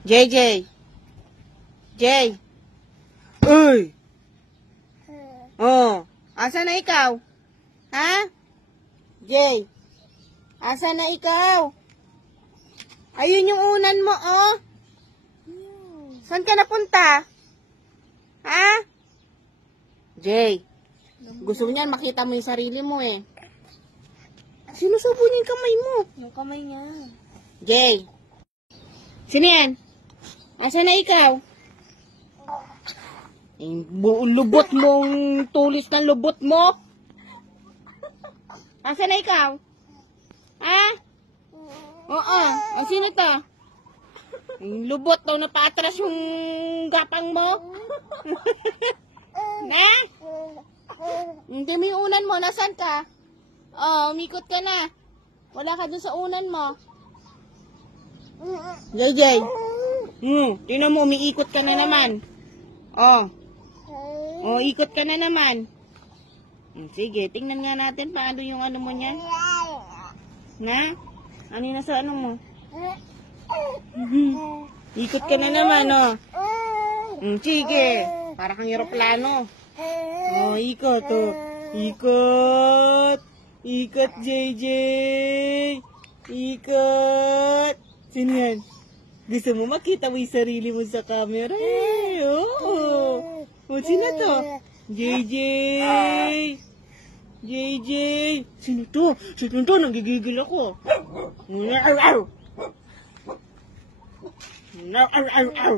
JJ. Jay. Uy. Oh. Asa na ikaw? Ha? Jay. Asa na ikaw? Ayun yung unan mo, oh. Saan ka napunta? Ha? Jay. Gusto niya makita mo yung sarili mo, eh. Sinusubo niya yung kamay mo. Yung kamay niya. Jay. Sino yan? Asa na ikaw? Buong lubot mong tulis ng lubot mo. Asa na ikaw? Ha? Oo. Ang sino to? Yung lubot daw na paatras yung gapang mo. Na? Hindi mo yung unan mo. Nasaan ka? Oh, umikot ka na. Wala ka dun sa unan mo. JJ. Tingnan mo, umiikot ka na naman. Oh. Oh, ikot ka na naman. Sige, tingnan nga natin paano yung ano mo niyan. Na? Ano yung nasa ano mo? Ikot ka na naman, oh. Sige. Para kang eroplano. Oh, ikot, oh. Ikot. Ikot, JJ. Ikot. Sino yan? Gusto mo makita mo yung sarili mo sa camera? Eh, oo. Oh, sino to? JJ. JJ. Sino to? Sino to? Nanggigigil ako. Aw, aw. Aw, aw, aw, aw.